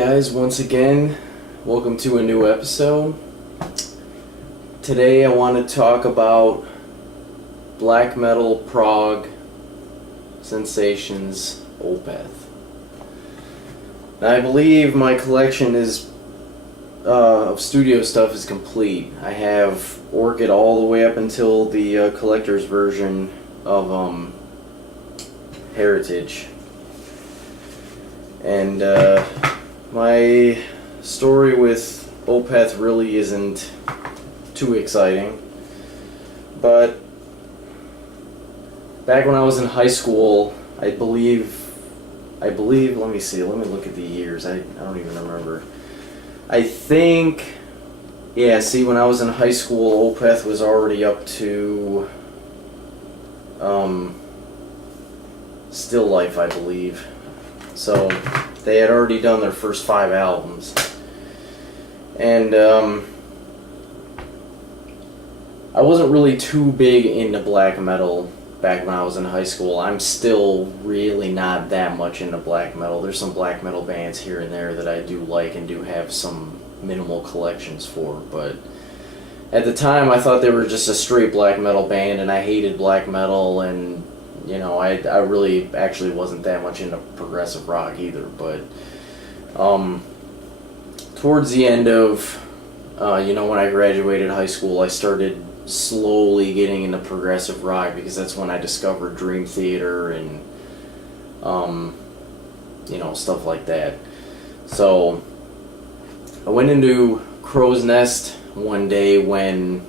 Guys, once again, welcome to a new episode. Today I want to talk about black metal prog sensations Opeth. Now, I believe my collection of studio stuff is complete. I have Orchid all the way up until the collector's version of Heritage. And my story with Opeth really isn't too exciting, but back when I was in high school, I believe, let me look at the years, I don't even remember. I think, when I was in high school, Opeth was already up to Still Life, I believe. So they had already done their first 5 albums. And I wasn't really too big into black metal back when I was in high school. I'm still really not that much into black metal. There's some black metal bands here and there that I do like and do have some minimal collections for, but at the time I thought they were just a straight black metal band, and I hated black metal, and I really actually wasn't that much into progressive rock either. But towards the end of when I graduated high school, I started slowly getting into progressive rock, because that's when I discovered Dream Theater and stuff like that. So I went into Crow's Nest one day when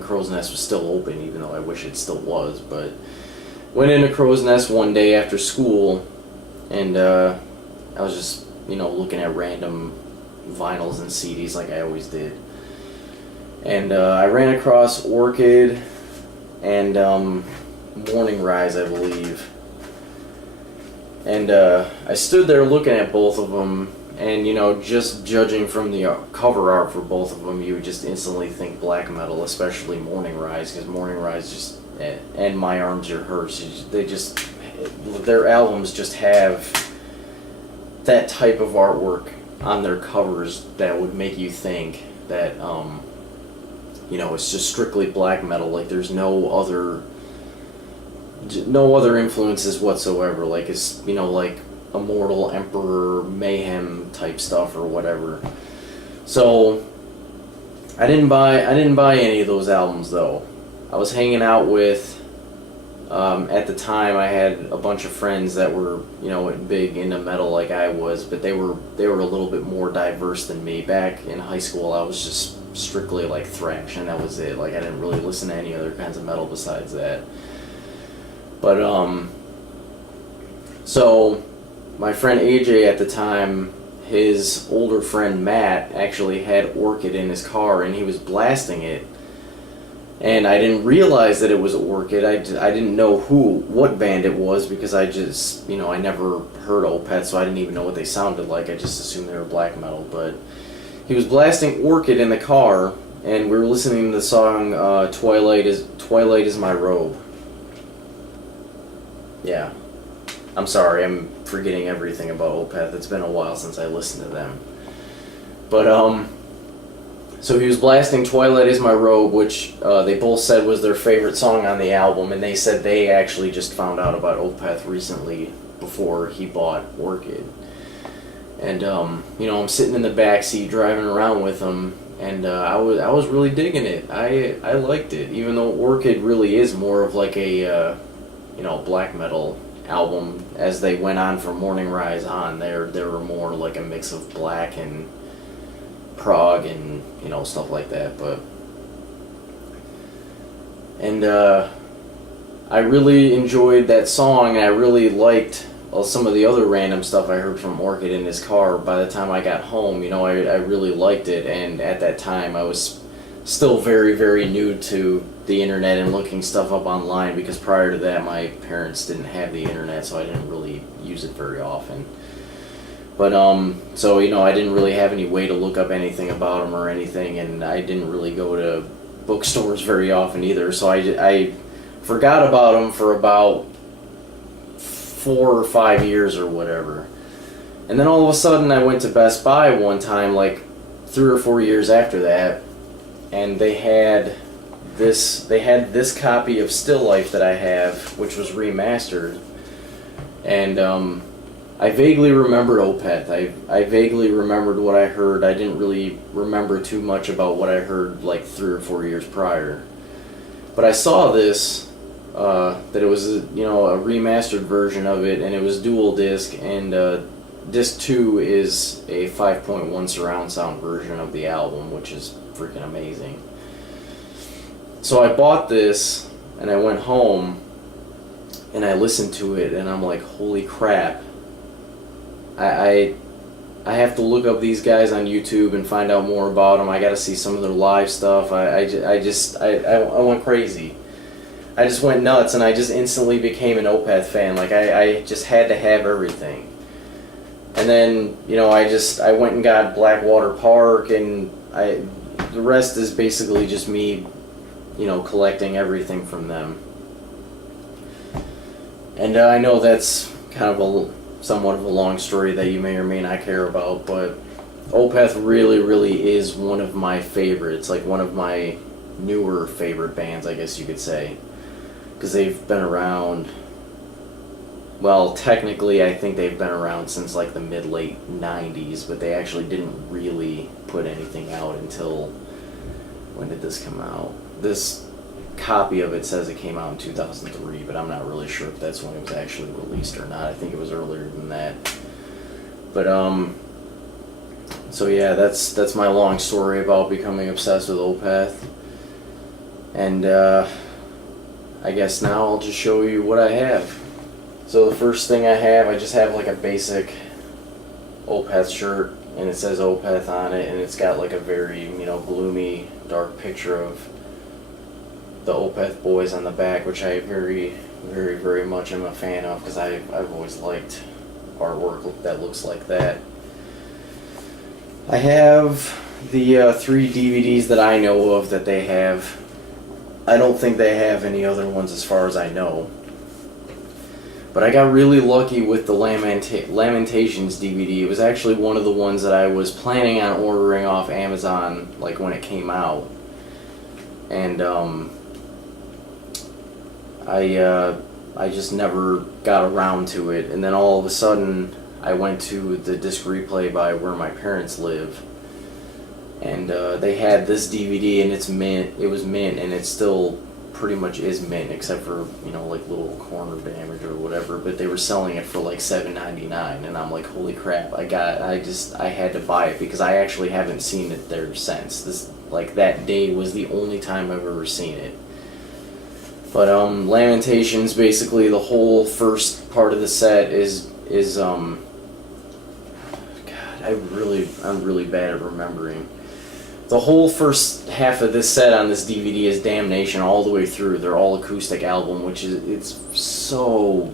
Crow's Nest was still open, even though I wish it still was. But went into Crow's Nest one day after school, and I was just looking at random vinyls and CDs like I always did, and I ran across Orchid and Morning Rise, I believe, and I stood there looking at both of them. And just judging from the cover art for both of them, you would just instantly think black metal, especially Morning Rise, because Morning Rise and My Arms Are Hers, their albums just have that type of artwork on their covers that would make you think that it's just strictly black metal. Like there's no other influences whatsoever. Like it's like Immortal, Emperor, Mayhem type stuff or whatever. So I didn't buy any of those albums though. I was hanging out with at the time I had a bunch of friends that were big into metal like I was, but they were a little bit more diverse than me. Back in high school I was just strictly like thrash, and that was it. Like I didn't really listen to any other kinds of metal besides that. But so my friend AJ at the time, his older friend Matt actually had Orchid in his car, and he was blasting it. And I didn't realize that it was Orchid. I didn't know what band it was, because I just, I never heard Opeth, so I didn't even know what they sounded like. I just assumed they were black metal. But he was blasting Orchid in the car, and we were listening to the song Twilight is My Robe. Yeah. I'm sorry, I'm forgetting everything about Opeth. It's been a while since I listened to them. But, so he was blasting Twilight is My Robe, which they both said was their favorite song on the album, and they said they actually just found out about Opeth recently before he bought Orchid. And, I'm sitting in the back seat driving around with them, and I was really digging it. I liked it, even though Orchid really is more of like a, black metal album. As they went on from Morning Rise on, they were more like a mix of black and prog and stuff like that. But I really enjoyed that song, and I really liked some of the other random stuff I heard from Orchid in his car. By the time I got home, I really liked it, and at that time I was still very, very new to the internet and looking stuff up online, because prior to that my parents didn't have the internet, so I didn't really use it very often. But so I didn't really have any way to look up anything about them or anything, and I didn't really go to bookstores very often either, so I forgot about them for about 4 or 5 years or whatever. And then all of a sudden I went to Best Buy one time, like 3 or 4 years after that, and they had this copy of Still Life that I have, which was remastered. And I vaguely remembered Opeth. I vaguely remembered what I heard. I didn't really remember too much about what I heard like 3 or 4 years prior. But I saw this, that it was a remastered version of it, and it was dual disc, and disc 2 is a 5.1 surround sound version of the album, which is freaking amazing. So I bought this, and I went home, and I listened to it, and I'm like, holy crap. I have to look up these guys on YouTube and find out more about them. I got to see some of their live stuff. I went crazy. I just went nuts, and I just instantly became an Opeth fan. Like I just had to have everything. And then I went and got Blackwater Park, and the rest is basically just me, collecting everything from them. And I know that's kind of somewhat of a long story that you may or may not care about, but Opeth really, really is one of my favorites, like one of my newer favorite bands, I guess you could say, because they've been around, well, technically I think they've been around since like the mid-late 90s, but they actually didn't really put anything out until, when did this come out? This copy of it says it came out in 2003, but I'm not really sure if that's when it was actually released or not. I think it was earlier than that. But so yeah, that's my long story about becoming obsessed with Opeth. And I guess now I'll just show you what I have. So the first thing I just have like a basic Opeth shirt, and it says Opeth on it, and it's got like a very gloomy, dark picture of the Opeth boys on the back, which I very, very, very much am a fan of, because I've always liked artwork that looks like that. I have the 3 DVDs that I know of that they have. I don't think they have any other ones as far as I know. But I got really lucky with the Lamentations DVD. It was actually one of the ones that I was planning on ordering off Amazon, like when it came out. And I just never got around to it, and then all of a sudden I went to the disc replay by where my parents live, and they had this DVD, and it's mint. It was mint, and it still pretty much is mint, except for like little corner damage or whatever. But they were selling it for like $7.99, and I'm like, holy crap! I had to buy it, because I actually haven't seen it there since. That day was the only time I've ever seen it. But Lamentations, basically the whole first part of the set is God, I'm really bad at remembering. The whole first half of this set on this DVD is Damnation all the way through. They're all acoustic album, which is it's so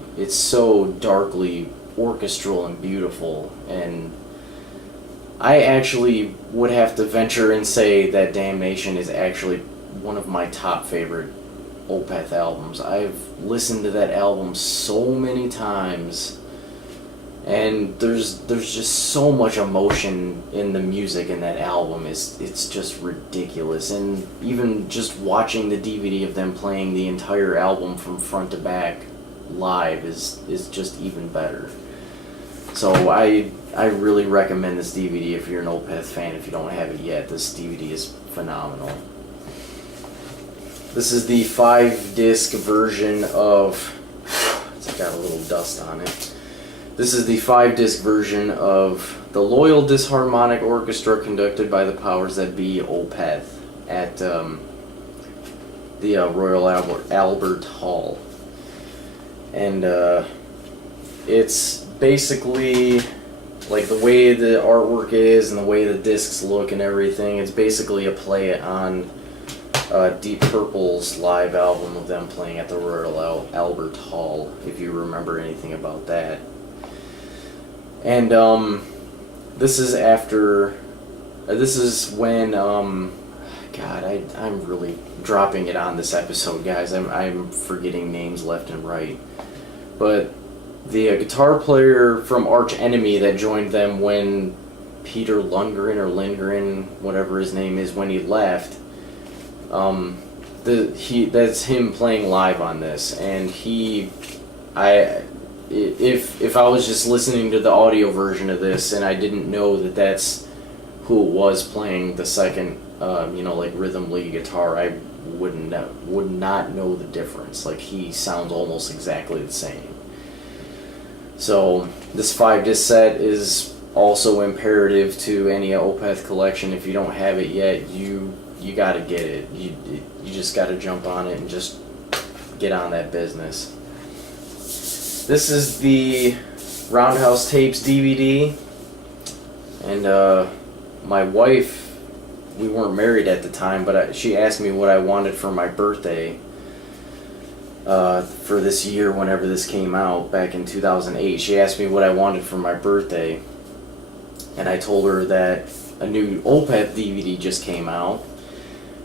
darkly orchestral and beautiful. And I actually would have to venture and say that Damnation is actually one of my top favorite Opeth albums. I've listened to that album so many times, and there's just so much emotion in the music in that album. It's just ridiculous. And even just watching the DVD of them playing the entire album from front to back live is just even better. So I really recommend this DVD if you're an Opeth fan. If you don't have it yet, this DVD is phenomenal. This is the 5-disc version of... It's got a little dust on it. This is the 5-disc version of The Loyal Disharmonic Orchestra, conducted by the powers that be, Opeth, at the Royal Albert Hall. And it's basically, like, the way the artwork is and the way the discs look and everything, it's basically a play on Deep Purple's live album of them playing at the Royal Albert Hall, if you remember anything about that. And this is after, this is when, God, I'm really dropping it on this episode, guys. I'm forgetting names left and right. But the guitar player from Arch Enemy that joined them when Peter Lundgren, whatever his name is, when he left, that's him playing live on this, and if I was just listening to the audio version of this and I didn't know that that's who it was playing the second, like rhythm lead guitar, I would not know the difference. Like, he sounds almost exactly the same. So this 5-disc set is also imperative to any Opeth collection. If you don't have it yet, you got to get it. You just got to jump on it and just get on that business. This is the Roundhouse Tapes DVD, and my wife, we weren't married at the time, but she asked me what I wanted for my birthday for this year whenever this came out back in 2008. She asked me what I wanted for my birthday, and I told her that a new Opeth DVD just came out,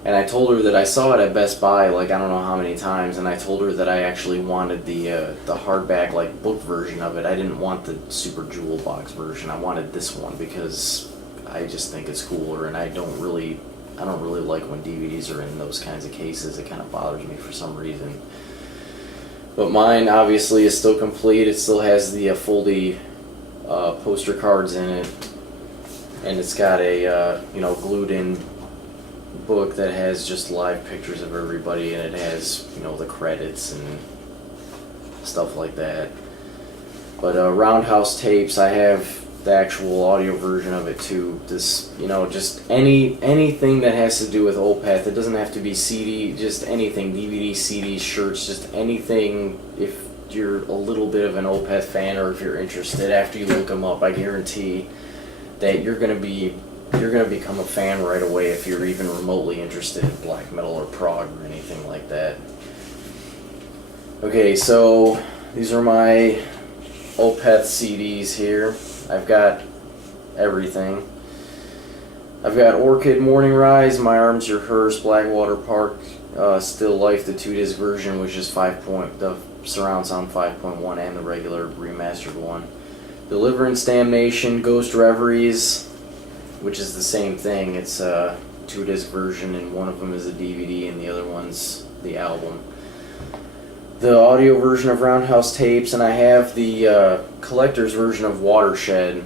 and I told her that I saw it at Best Buy like I don't know how many times, and I told her that I actually wanted the hardback like book version of it. I didn't want the Super Jewel box version. I wanted this one because I just think it's cooler, and I don't really like when DVDs are in those kinds of cases. It kind of bothers me for some reason. But mine obviously is still complete. It still has the foldy poster cards in it, and it's got a glued in book that has just live pictures of everybody, and it has the credits and stuff like that. But Roundhouse Tapes, I have the actual audio version of it too. This, just anything that has to do with Opeth. It doesn't have to be CD, just anything, DVD, CDs, shirts, just anything. If you're a little bit of an Opeth fan, or if you're interested, after you look them up, I guarantee that you're gonna become a fan right away if you're even remotely interested in black metal or prog or anything like that. Okay, so these are my Opeth CDs here. I've got everything. I've got Orchid, Morning Rise, My Arms Your Hearse, Blackwater Park, Still Life, the 2-disc version, which is the surround sound 5.1 and the regular remastered one. Deliverance, Damnation, Ghost Reveries, which is the same thing. It's a 2-disc version, and one of them is a DVD and the other one's the album. The audio version of Roundhouse Tapes, and I have the collector's version of Watershed,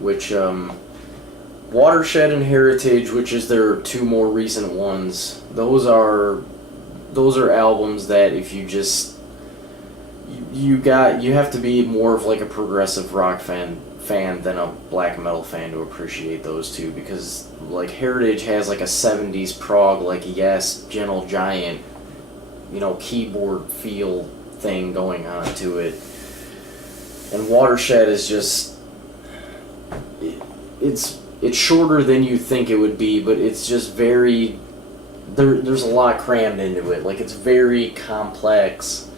which Watershed and Heritage, which is their two more recent ones. Those are albums that if you just you have to be more of like a progressive rock fan than a black metal fan to appreciate those two, because like Heritage has like a 70s prog, like Yes, Gentle Giant, keyboard feel thing going on to it, and Watershed is just it's shorter than you think it would be, but it's just very there's a lot crammed into it. Like, it's very complex,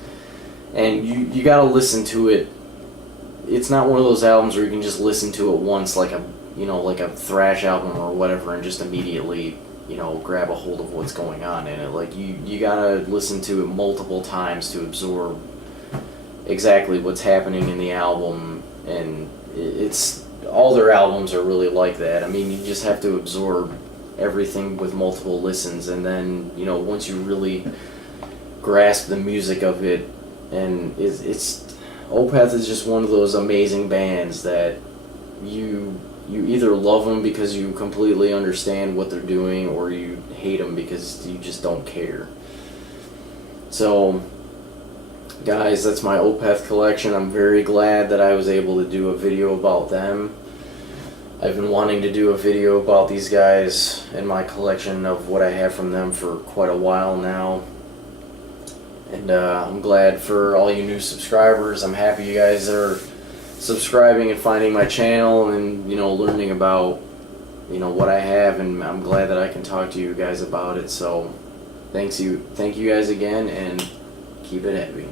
and you gotta listen to it. It's not one of those albums where you can just listen to it once, like a thrash album or whatever, and just immediately grab a hold of what's going on in it. Like, you gotta listen to it multiple times to absorb exactly what's happening in the album, and it's all their albums are really like that. I mean, you just have to absorb everything with multiple listens, and then once you really grasp the music of it, and it's Opeth is just one of those amazing bands that you either love them because you completely understand what they're doing, or you hate them because you just don't care. So, guys, that's my Opeth collection. I'm very glad that I was able to do a video about them. I've been wanting to do a video about these guys and my collection of what I have from them for quite a while now. And I'm glad for all you new subscribers. I'm happy you guys are subscribing and finding my channel and learning about what I have, and I'm glad that I can talk to you guys about it. So thank you guys again, and keep it heavy.